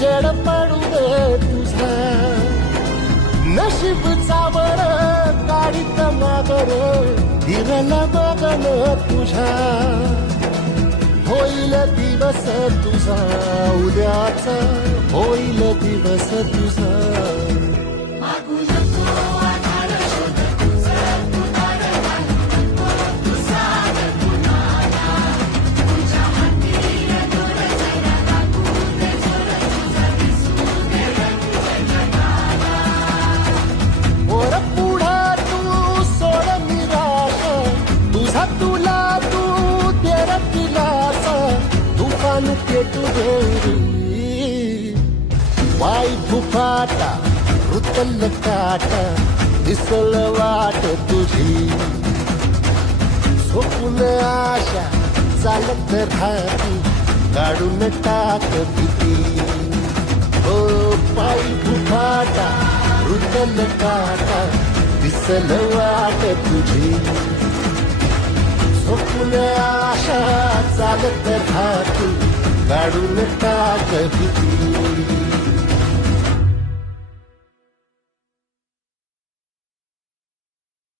उजेड पडू दे तुझा नशीब चावर काढीत मागर हिरल बघन तुझ्या होईल दिवस तुझा उद्याचा होईल दिवस तुझा वाई फुफाटा रुतल काटा दिसल वाट तुझी स्वप्न आशा चालत राहती काढून टाक भीती ओ पायी फुफाटा रुतल काटा दिसल वाट तुझी स्वप्न आशा चालत राहती काढून टाक भीती